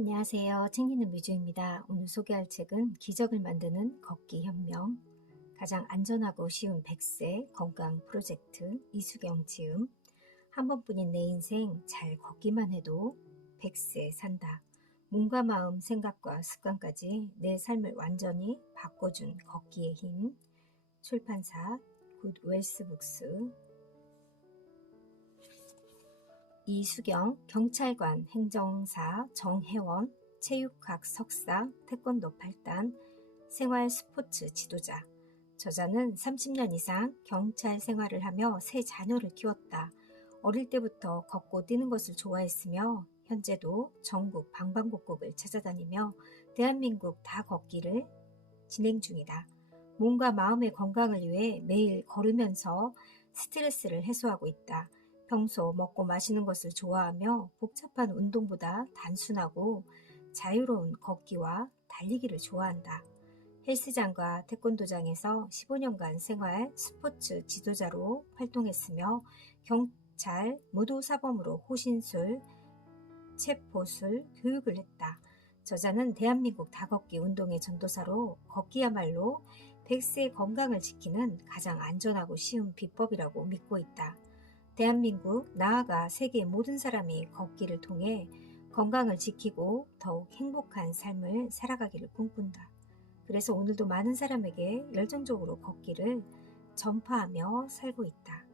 안녕하세요. 챙기는 뮤즈입니다. 오늘 소개할 책은 기적을 만드는 걷기 혁명, 가장 안전하고 쉬운 100세 건강 프로젝트, 이수경 지음, 한 번뿐인 내 인생 잘 걷기만 해도 100세 산다. 몸과 마음, 생각과 습관까지 내 삶을 완전히 바꿔준 걷기의 힘, 출판사 굿웰스북스. 이수경, 경찰관, 행정사, 정혜원, 체육학 석사, 태권도 8단, 생활 스포츠 지도자. 저자는 30년 이상 경찰 생활을 하며 세 자녀를 키웠다. 어릴 때부터 걷고 뛰는 것을 좋아했으며 현재도 전국 방방곡곡을 찾아다니며 대한민국 다 걷기를 진행 중이다. 몸과 마음의 건강을 위해 매일 걸으면서 스트레스를 해소하고 있다. 평소 먹고 마시는 것을 좋아하며 복잡한 운동보다 단순하고 자유로운 걷기와 달리기를 좋아한다. 헬스장과 태권도장에서 15년간 생활 스포츠 지도자로 활동했으며 경찰 무도사범으로 호신술, 체포술 교육을 했다. 저자는 대한민국 다걷기 운동의 전도사로 걷기야말로 100세의 건강을 지키는 가장 안전하고 쉬운 비법이라고 믿고 있다. 대한민국, 나아가 세계의 모든 사람이 걷기를 통해 건강을 지키고 더욱 행복한 삶을 살아가기를 꿈꾼다. 그래서 오늘도 많은 사람에게 열정적으로 걷기를 전파하며 살고 있다.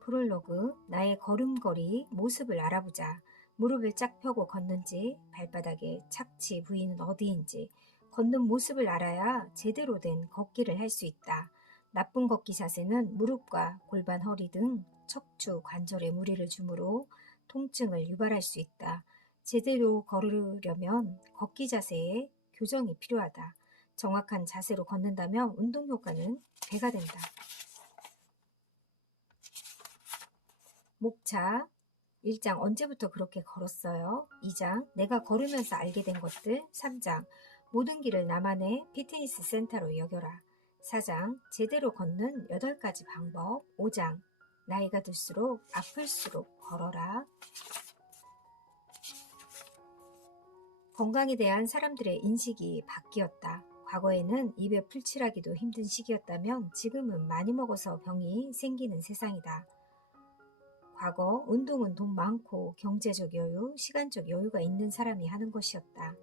프롤로그, 나의 걸음걸이 모습을 알아보자. 무릎을 쫙 펴고 걷는지, 발바닥의 착지 부위는 어디인지, 걷는 모습을 알아야 제대로 된 걷기를 할 수 있다. 나쁜 걷기 자세는 무릎과 골반, 허리 등 척추 관절에 무리를 주므로 통증을 유발할 수 있다. 제대로 걸으려면 걷기 자세에 교정이 필요하다. 정확한 자세로 걷는다면 운동 효과는 배가 된다. 목차 1장 언제부터 그렇게 걸었어요? 2장 내가 걸으면서 알게 된 것들. 3장 모든 길을 나만의 피트니스 센터로 여겨라. 4장 제대로 걷는 8가지 방법. 5장 나이가 들수록 아플수록 걸어라. 건강에 대한 사람들의 인식이 바뀌었다. 과거에는 입에 풀칠하기도 힘든 시기였다면 지금은 많이 먹어서 병이 생기는 세상이다. 과거 운동은 돈 많고 경제적 여유, 시간적 여유가 있는 사람이 하는 것이었다.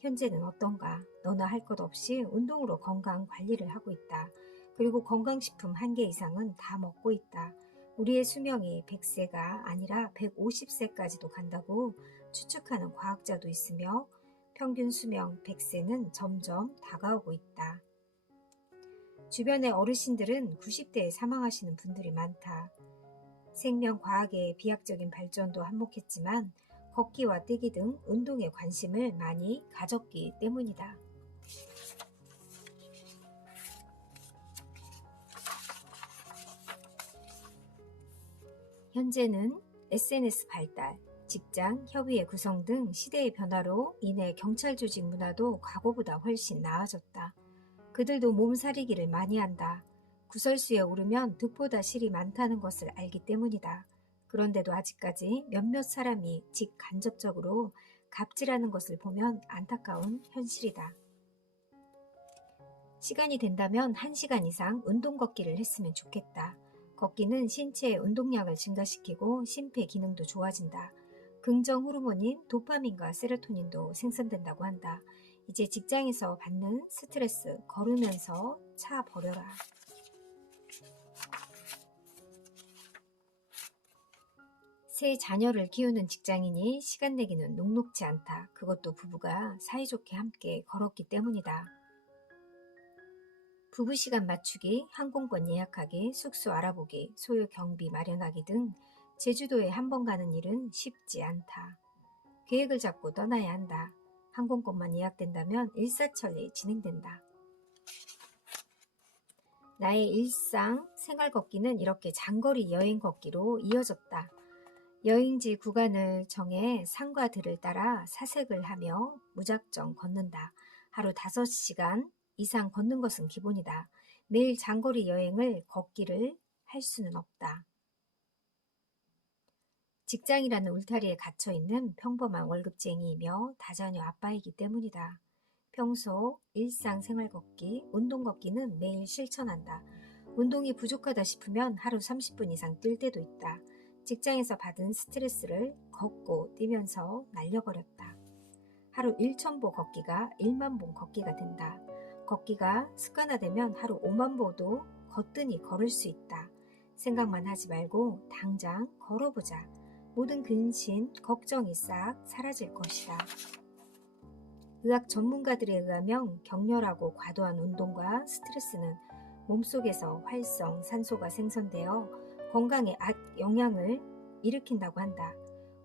현재는 어떤가? 너나 할 것 없이 운동으로 건강 관리를 하고 있다. 그리고 건강식품 1개 이상은 다 먹고 있다. 우리의 수명이 100세가 아니라 150세까지도 간다고 추측하는 과학자도 있으며 평균 수명 100세는 점점 다가오고 있다. 주변의 어르신들은 90대에 사망하시는 분들이 많다. 생명과학의 비약적인 발전도 한몫했지만 걷기와 뛰기 등 운동에 관심을 많이 가졌기 때문이다. 현재는 SNS 발달, 직장, 협의회 구성 등 시대의 변화로 인해 경찰 조직 문화도 과거보다 훨씬 나아졌다. 그들도 몸살이기를 많이 한다. 구설수에 오르면 득보다 실이 많다는 것을 알기 때문이다. 그런데도 아직까지 몇몇 사람이 직간접적으로 갑질하는 것을 보면 안타까운 현실이다. 시간이 된다면 1시간 이상 운동 걷기를 했으면 좋겠다. 걷기는 신체의 운동량을 증가시키고 심폐 기능도 좋아진다. 긍정 호르몬인 도파민과 세로토닌도 생산된다고 한다. 이제 직장에서 받는 스트레스 걸으면서 차 버려라. 세 자녀를 키우는 직장인이 시간 내기는 녹록지 않다. 그것도 부부가 사이좋게 함께 걸었기 때문이다. 부부 시간 맞추기, 항공권 예약하기, 숙소 알아보기, 소요 경비 마련하기 등 제주도에 한 번 가는 일은 쉽지 않다. 계획을 잡고 떠나야 한다. 항공권만 예약된다면 일사천리 진행된다. 나의 일상 생활 걷기는 이렇게 장거리 여행 걷기로 이어졌다. 여행지 구간을 정해 산과 들을 따라 사색을 하며 무작정 걷는다. 하루 5시간 이상 걷는 것은 기본이다. 매일 장거리 여행을 걷기를 할 수는 없다. 직장이라는 울타리에 갇혀 있는 평범한 월급쟁이이며 다자녀 아빠이기 때문이다. 평소 일상 생활 걷기, 운동 걷기는 매일 실천한다. 운동이 부족하다 싶으면 하루 30분 이상 뛸 때도 있다. 직장에서 받은 스트레스를 걷고 뛰면서 날려버렸다. 하루 1,000보 걷기가 1만 보 걷기가 된다. 걷기가 습관화되면 하루 5만 보도 거뜬히 걸을 수 있다. 생각만 하지 말고 당장 걸어보자. 모든 근심, 걱정이 싹 사라질 것이다. 의학 전문가들에 의하면 격렬하고 과도한 운동과 스트레스는 몸속에서 활성, 산소가 생성되어 건강에 악영향을 일으킨다고 한다.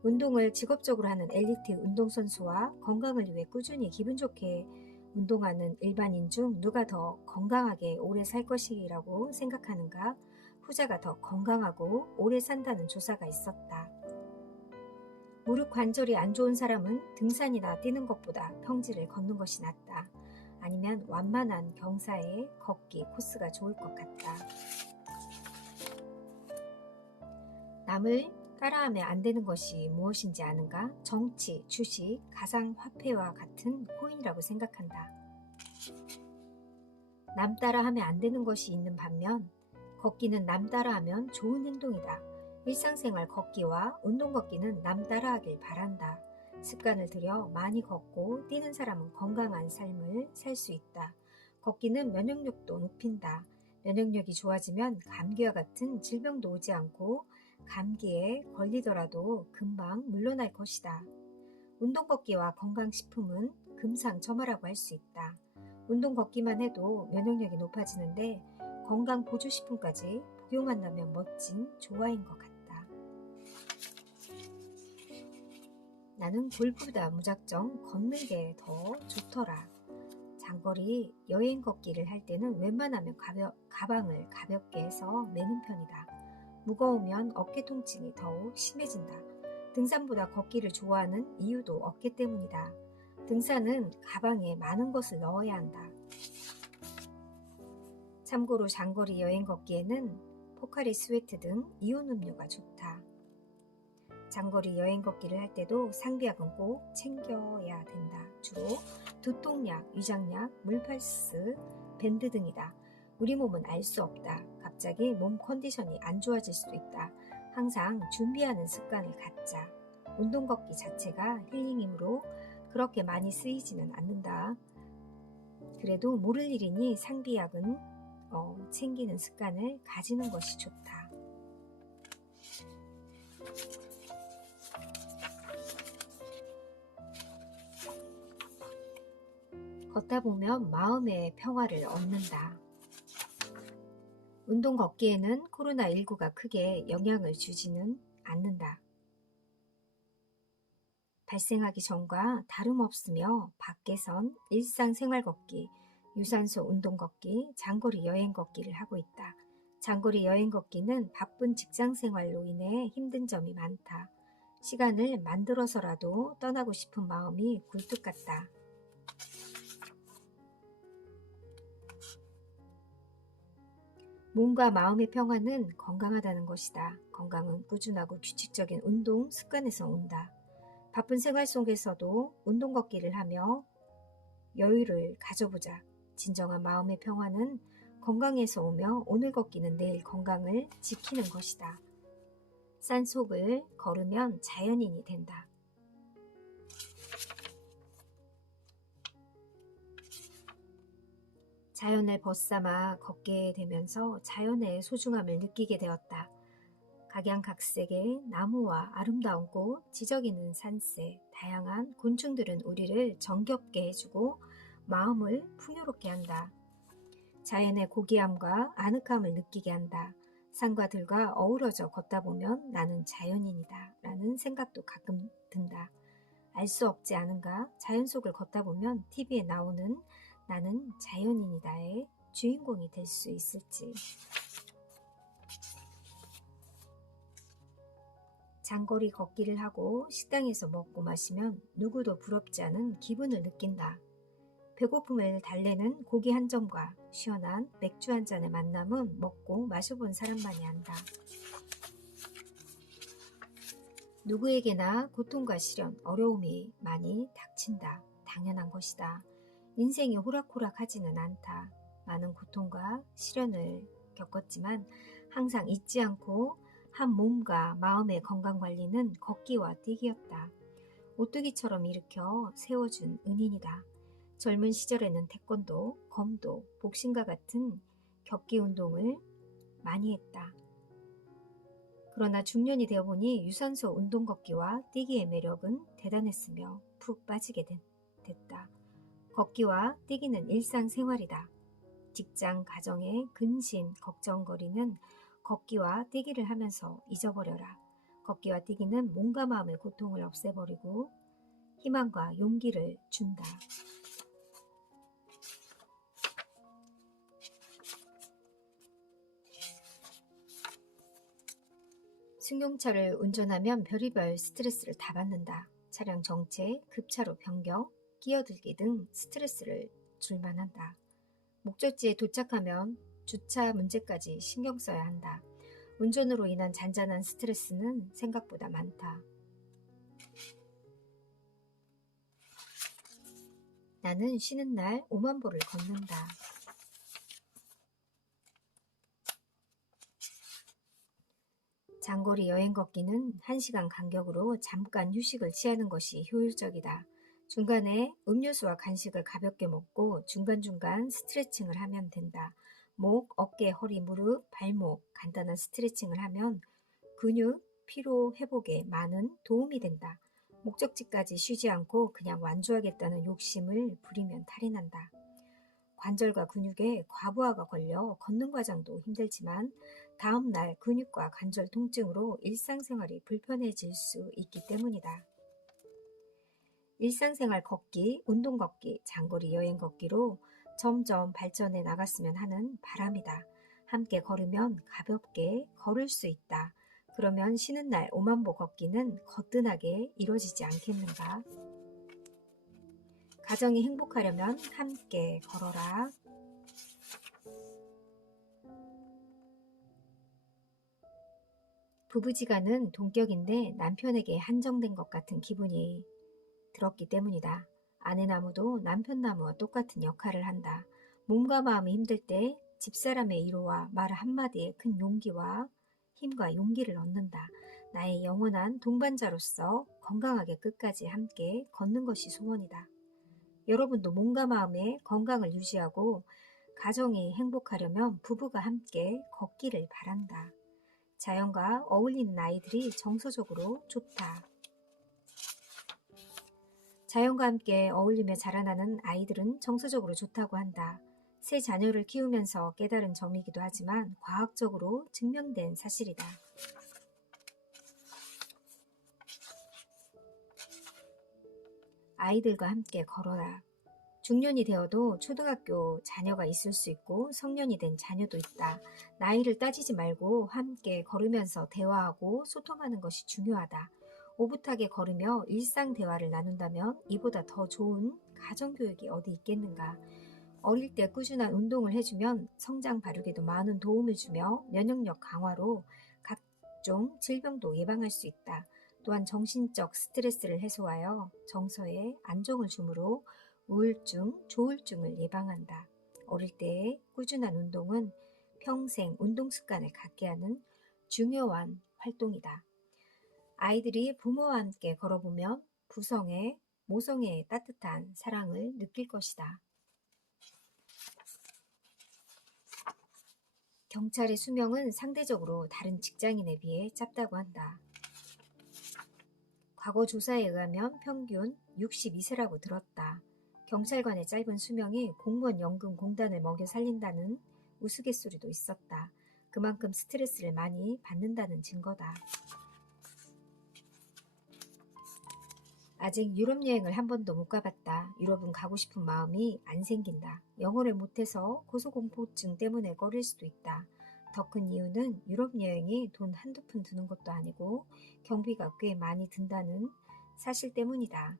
운동을 직업적으로 하는 엘리트 운동선수와 건강을 위해 꾸준히 기분 좋게 운동하는 일반인 중 누가 더 건강하게 오래 살 것이라고 생각하는가? 후자가 더 건강하고 오래 산다는 조사가 있었다. 무릎 관절이 안 좋은 사람은 등산이나 뛰는 것보다 평지를 걷는 것이 낫다. 아니면 완만한 경사의 걷기 코스가 좋을 것 같다. 남을 따라하면 안 되는 것이 무엇인지 아는가? 정치, 주식, 가상화폐와 같은 코인이라고 생각한다. 남 따라하면 안 되는 것이 있는 반면 걷기는 남 따라하면 좋은 행동이다. 일상생활 걷기와 운동 걷기는 남 따라하길 바란다. 습관을 들여 많이 걷고 뛰는 사람은 건강한 삶을 살 수 있다. 걷기는 면역력도 높인다. 면역력이 좋아지면 감기와 같은 질병도 오지 않고 감기에 걸리더라도 금방 물러날 것이다. 운동 걷기와 건강식품은 금상첨화라고 할 수 있다. 운동 걷기만 해도 면역력이 높아지는데 건강 보조식품까지 복용한다면 멋진 조화인 것 같다. 나는 골프보다 무작정 걷는 게 더 좋더라. 장거리 여행 걷기를 할 때는 웬만하면 가방을 가볍게 해서 매는 편이다. 무거우면 어깨 통증이 더욱 심해진다. 등산보다 걷기를 좋아하는 이유도 어깨 때문이다. 등산은 가방에 많은 것을 넣어야 한다. 참고로 장거리 여행 걷기에는 포카리 스웨트 등 이온 음료가 좋다. 장거리 여행 걷기를 할 때도 상비약은 꼭 챙겨야 된다. 주로 두통약, 위장약, 물팔스, 밴드 등이다. 우리 몸은 알 수 없다. 갑자기 몸 컨디션이 안 좋아질 수도 있다. 항상 준비하는 습관을 갖자. 운동 걷기 자체가 힐링이므로 그렇게 많이 쓰이지는 않는다. 그래도 모를 일이니 상비약은 챙기는 습관을 가지는 것이 좋다. 걷다 보면 마음의 평화를 얻는다. 운동 걷기에는 코로나19가 크게 영향을 주지는 않는다. 발생하기 전과 다름없으며 밖에선 일상생활 걷기, 유산소 운동 걷기, 장거리 여행 걷기를 하고 있다. 장거리 여행 걷기는 바쁜 직장 생활로 인해 힘든 점이 많다. 시간을 만들어서라도 떠나고 싶은 마음이 굴뚝 같다. 몸과 마음의 평화는 건강하다는 것이다. 건강은 꾸준하고 규칙적인 운동 습관에서 온다. 바쁜 생활 속에서도 운동 걷기를 하며 여유를 가져보자. 진정한 마음의 평화는 건강에서 오며 오늘 걷기는 내일 건강을 지키는 것이다. 산속을 걸으면 자연인이 된다. 자연을 벗삼아 걷게 되면서 자연의 소중함을 느끼게 되었다. 각양각색의 나무와 아름다운 꽃, 지저귀는 산새, 다양한 곤충들은 우리를 정겹게 해주고 마음을 풍요롭게 한다. 자연의 고귀함과 아늑함을 느끼게 한다. 산과 들과 어우러져 걷다 보면 나는 자연인이다 라는 생각도 가끔 든다. 알 수 없지 않은가? 자연 속을 걷다 보면 TV에 나오는 나는 자연인이다의 주인공이 될 수 있을지. 장거리 걷기를 하고 식당에서 먹고 마시면 누구도 부럽지 않은 기분을 느낀다. 배고픔을 달래는 고기 한 점과 시원한 맥주 한 잔의 만남은 먹고 마셔본 사람만이 안다. 누구에게나 고통과 시련, 어려움이 많이 닥친다. 당연한 것이다. 인생이 호락호락하지는 않다. 많은 고통과 시련을 겪었지만 항상 잊지 않고 한 몸과 마음의 건강관리는 걷기와 뛰기였다. 오뚜기처럼 일으켜 세워준 은인이다. 젊은 시절에는 태권도, 검도, 복싱과 같은 격기 운동을 많이 했다. 그러나 중년이 되어보니 유산소 운동 걷기와 뛰기의 매력은 대단했으며 푹 빠지게 됐다. 걷기와 뛰기는 일상생활이다. 직장, 가정의 근심, 걱정거리는 걷기와 뛰기를 하면서 잊어버려라. 걷기와 뛰기는 몸과 마음의 고통을 없애버리고 희망과 용기를 준다. 승용차를 운전하면 별의별 스트레스를 다 받는다. 차량 정체, 급차로 변경, 끼어들기 등 스트레스를 줄만 한다. 목적지에 도착하면 주차 문제까지 신경 써야 한다. 운전으로 인한 잔잔한 스트레스는 생각보다 많다. 나는 쉬는 날 5만 보를 걷는다. 장거리 여행 걷기는 1시간 간격으로 잠깐 휴식을 취하는 것이 효율적이다. 중간에 음료수와 간식을 가볍게 먹고 중간중간 스트레칭을 하면 된다. 목, 어깨, 허리, 무릎, 발목 간단한 스트레칭을 하면 근육, 피로 회복에 많은 도움이 된다. 목적지까지 쉬지 않고 그냥 완주하겠다는 욕심을 부리면 탈이 난다. 관절과 근육에 과부하가 걸려 걷는 과정도 힘들지만 다음날 근육과 관절 통증으로 일상생활이 불편해질 수 있기 때문이다. 일상생활 걷기, 운동 걷기, 장거리 여행 걷기로 점점 발전해 나갔으면 하는 바람이다. 함께 걸으면 가볍게 걸을 수 있다. 그러면 쉬는 날 5만 보 걷기는 거뜬하게 이루어지지 않겠는가? 가정이 행복하려면 함께 걸어라. 부부지간은 동격인데 남편에게 한정된 것 같은 기분이 들었기 때문이다. 아내 나무도 남편 나무와 똑같은 역할을 한다. 몸과 마음이 힘들 때 집사람의 위로와 말 한마디에 큰 용기와 힘과 용기를 얻는다. 나의 영원한 동반자로서 건강하게 끝까지 함께 걷는 것이 소원이다. 여러분도 몸과 마음의 건강을 유지하고 가정이 행복하려면 부부가 함께 걷기를 바란다. 자연과 어울리는 아이들이 정서적으로 좋다. 자연과 함께 어울리며 자라나는 아이들은 정서적으로 좋다고 한다. 새 자녀를 키우면서 깨달은 점이기도 하지만 과학적으로 증명된 사실이다. 아이들과 함께 걸어라. 중년이 되어도 초등학교 자녀가 있을 수 있고 성년이 된 자녀도 있다. 나이를 따지지 말고 함께 걸으면서 대화하고 소통하는 것이 중요하다. 오붓하게 걸으며 일상 대화를 나눈다면 이보다 더 좋은 가정교육이 어디 있겠는가. 어릴 때 꾸준한 운동을 해주면 성장 발육에도 많은 도움을 주며 면역력 강화로 각종 질병도 예방할 수 있다. 또한 정신적 스트레스를 해소하여 정서에 안정을 주므로 우울증, 조울증을 예방한다. 어릴 때의 꾸준한 운동은 평생 운동 습관을 갖게 하는 중요한 활동이다. 아이들이 부모와 함께 걸어보면 부성의, 모성의 따뜻한 사랑을 느낄 것이다. 경찰의 수명은 상대적으로 다른 직장인에 비해 짧다고 한다. 과거 조사에 의하면 평균 62세라고 들었다. 경찰관의 짧은 수명이 공무원 연금공단을 먹여 살린다는 우스갯소리도 있었다. 그만큼 스트레스를 많이 받는다는 증거다. 아직 유럽 여행을 한 번도 못 가봤다. 유럽은 가고 싶은 마음이 안 생긴다. 영어를 못해서 고소공포증 때문에 꺼릴 수도 있다. 더 큰 이유는 유럽 여행이 돈 한두 푼 드는 것도 아니고 경비가 꽤 많이 든다는 사실 때문이다.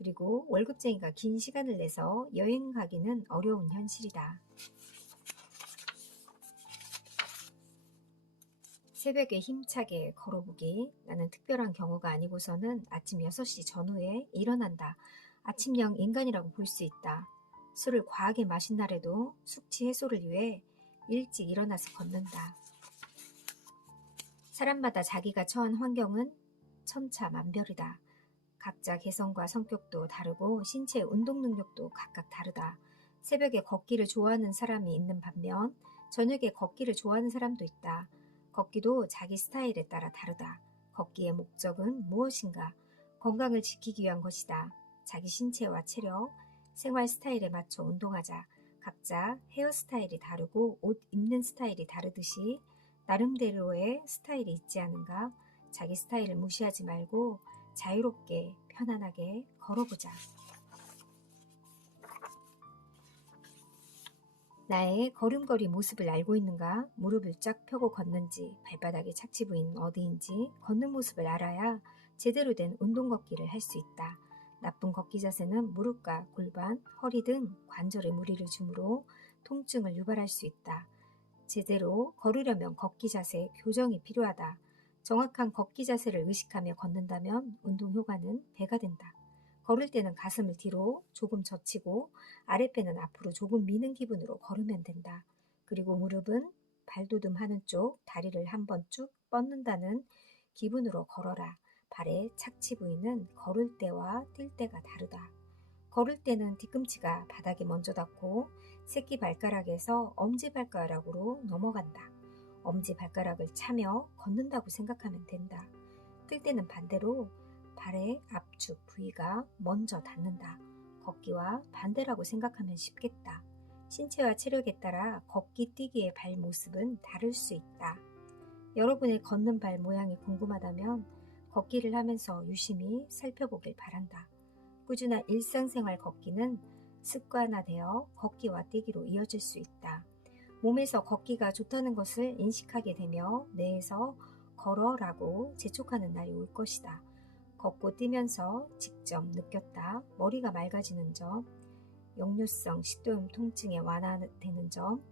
그리고 월급쟁이가 긴 시간을 내서 여행 가기는 어려운 현실이다. 새벽에 힘차게 걸어보기. 나는 특별한 경우가 아니고서는 아침 6시 전후에 일어난다. 아침형 인간이라고 볼 수 있다. 술을 과하게 마신 날에도 숙취 해소를 위해 일찍 일어나서 걷는다. 사람마다 자기가 처한 환경은 천차만별이다. 각자 개성과 성격도 다르고 신체 운동 능력도 각각 다르다. 새벽에 걷기를 좋아하는 사람이 있는 반면 저녁에 걷기를 좋아하는 사람도 있다. 걷기도 자기 스타일에 따라 다르다. 걷기의 목적은 무엇인가? 건강을 지키기 위한 것이다. 자기 신체와 체력, 생활 스타일에 맞춰 운동하자. 각자 헤어스타일이 다르고 옷 입는 스타일이 다르듯이 나름대로의 스타일이 있지 않은가? 자기 스타일을 무시하지 말고 자유롭게 편안하게 걸어보자. 나의 걸음걸이 모습을 알고 있는가? 무릎을 쫙 펴고 걷는지, 발바닥의 착지 부위는 어디인지 걷는 모습을 알아야 제대로 된 운동 걷기를 할 수 있다. 나쁜 걷기 자세는 무릎과 골반, 허리 등 관절에 무리를 주므로 통증을 유발할 수 있다. 제대로 걸으려면 걷기 자세 교정이 필요하다. 정확한 걷기 자세를 의식하며 걷는다면 운동 효과는 배가 된다. 걸을 때는 가슴을 뒤로 조금 젖히고 아랫배는 앞으로 조금 미는 기분으로 걸으면 된다. 그리고 무릎은 발돋움 하는 쪽, 다리를 한번 쭉 뻗는다는 기분으로 걸어라. 발의 착지 부위는 걸을 때와 뛸 때가 다르다. 걸을 때는 뒤꿈치가 바닥에 먼저 닿고 새끼발가락에서 엄지발가락으로 넘어간다. 엄지발가락을 차며 걷는다고 생각하면 된다. 뛸 때는 반대로 발의 압축 부위가 먼저 닿는다. 걷기와 반대라고 생각하면 쉽겠다. 신체와 체력에 따라 걷기 뛰기의 발 모습은 다를 수 있다. 여러분의 걷는 발 모양이 궁금하다면 걷기를 하면서 유심히 살펴보길 바란다. 꾸준한 일상생활 걷기는 습관화되어 걷기와 뛰기로 이어질 수 있다. 몸에서 걷기가 좋다는 것을 인식하게 되며 뇌에서 걸어라고 재촉하는 날이 올 것이다. 걷고 뛰면서 직접 느꼈다. 머리가 맑아지는 점, 역류성 식도염 통증에 완화되는 점,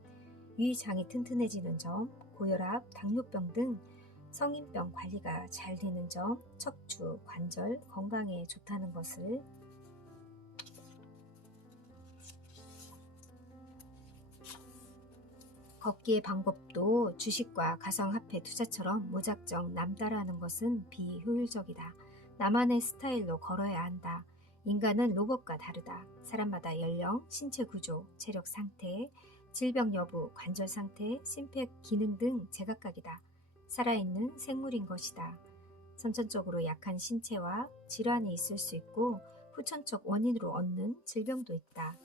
위장이 튼튼해지는 점, 고혈압, 당뇨병 등 성인병 관리가 잘 되는 점, 척추, 관절 건강에 좋다는 것을 걷기의 방법도 주식과 가상화폐 투자처럼 무작정 남 따라하는 것은 비효율적이다. 나만의 스타일로 걸어야 한다. 인간은 로봇과 다르다. 사람마다 연령, 신체 구조, 체력 상태, 질병 여부, 관절 상태, 심폐 기능 등 제각각이다. 살아있는 생물인 것이다. 선천적으로 약한 신체와 질환이 있을 수 있고 후천적 원인으로 얻는 질병도 있다.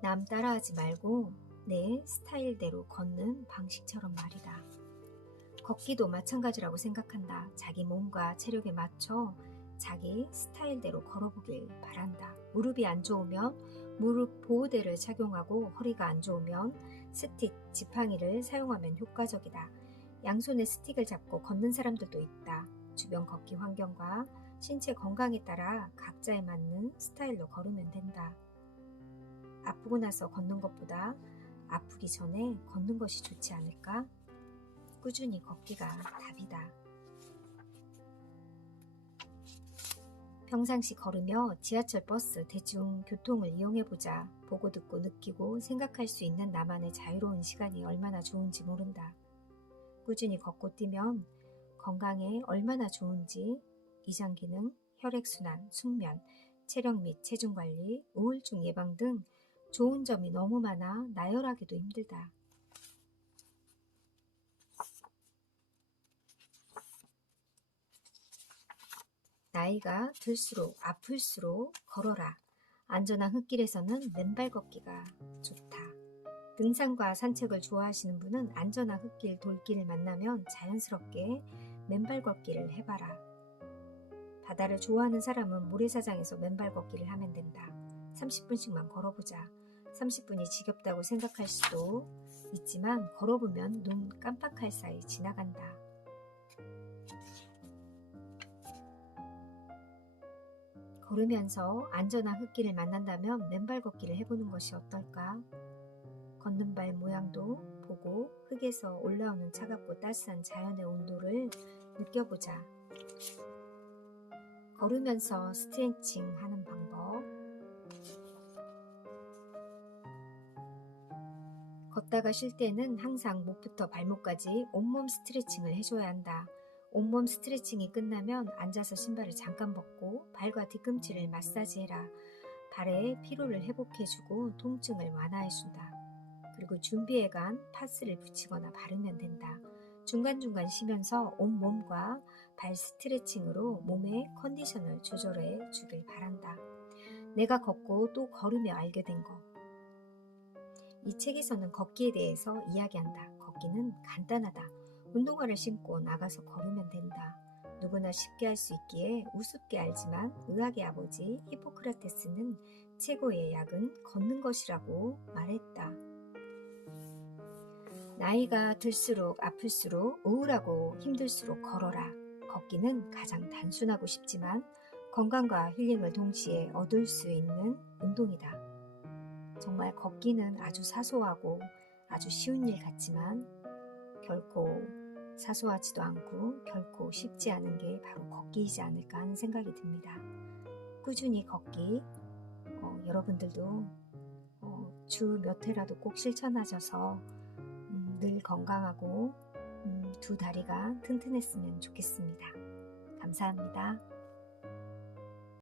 남 따라하지 말고 내 스타일대로 걷는 방식처럼 말이다. 걷기도 마찬가지라고 생각한다. 자기 몸과 체력에 맞춰 자기 스타일대로 걸어보길 바란다. 무릎이 안 좋으면 무릎 보호대를 착용하고 허리가 안 좋으면 스틱, 지팡이를 사용하면 효과적이다. 양손에 스틱을 잡고 걷는 사람들도 있다. 주변 걷기 환경과 신체 건강에 따라 각자에 맞는 스타일로 걸으면 된다. 아프고 나서 걷는 것보다 아프기 전에 걷는 것이 좋지 않을까? 꾸준히 걷기가 답이다. 평상시 걸으며 지하철, 버스, 대중교통을 이용해보자. 보고 듣고 느끼고 생각할 수 있는 나만의 자유로운 시간이 얼마나 좋은지 모른다. 꾸준히 걷고 뛰면 건강에 얼마나 좋은지 이장기능, 혈액순환, 숙면, 체력 및 체중관리, 우울증 예방 등 좋은 점이 너무 많아 나열하기도 힘들다. 나이가 들수록 아플수록 걸어라. 안전한 흙길에서는 맨발 걷기가 좋다. 등산과 산책을 좋아하시는 분은 안전한 흙길, 돌길을 만나면 자연스럽게 맨발 걷기를 해봐라. 바다를 좋아하는 사람은 모래사장에서 맨발 걷기를 하면 된다. 30분씩만 걸어보자. 30분이 지겹다고 생각할 수도 있지만 걸어보면 눈 깜빡할 사이 지나간다. 걸으면서 안전한 흙길을 만난다면 맨발 걷기를 해보는 것이 어떨까? 걷는 발 모양도 보고 흙에서 올라오는 차갑고 따스한 자연의 온도를 느껴보자. 걸으면서 스트레칭 하는 방법. 걷다가 쉴 때는 항상 목부터 발목까지 온몸 스트레칭을 해줘야 한다. 온몸 스트레칭이 끝나면 앉아서 신발을 잠깐 벗고 발과 뒤꿈치를 마사지해라. 발에 피로를 회복해주고 통증을 완화해준다. 그리고 준비해간 파스를 붙이거나 바르면 된다. 중간중간 쉬면서 온몸과 발 스트레칭으로 몸의 컨디션을 조절해 주길 바란다. 내가 걷고 또 걸으며 알게 된 것. 이 책에서는 걷기에 대해서 이야기한다. 걷기는 간단하다. 운동화를 신고 나가서 걸으면 된다. 누구나 쉽게 할 수 있기에 우습게 알지만 의학의 아버지 히포크라테스는 최고의 약은 걷는 것이라고 말했다. 나이가 들수록 아플수록 우울하고 힘들수록 걸어라. 걷기는 가장 단순하고 쉽지만 건강과 힐링을 동시에 얻을 수 있는 운동이다. 정말 걷기는 아주 사소하고 아주 쉬운 일 같지만 결코 사소하지도 않고 결코 쉽지 않은 게 바로 걷기이지 않을까 하는 생각이 듭니다. 꾸준히 걷기, 여러분들도 주 몇 회라도 꼭 실천하셔서 늘 건강하고 두 다리가 튼튼했으면 좋겠습니다. 감사합니다.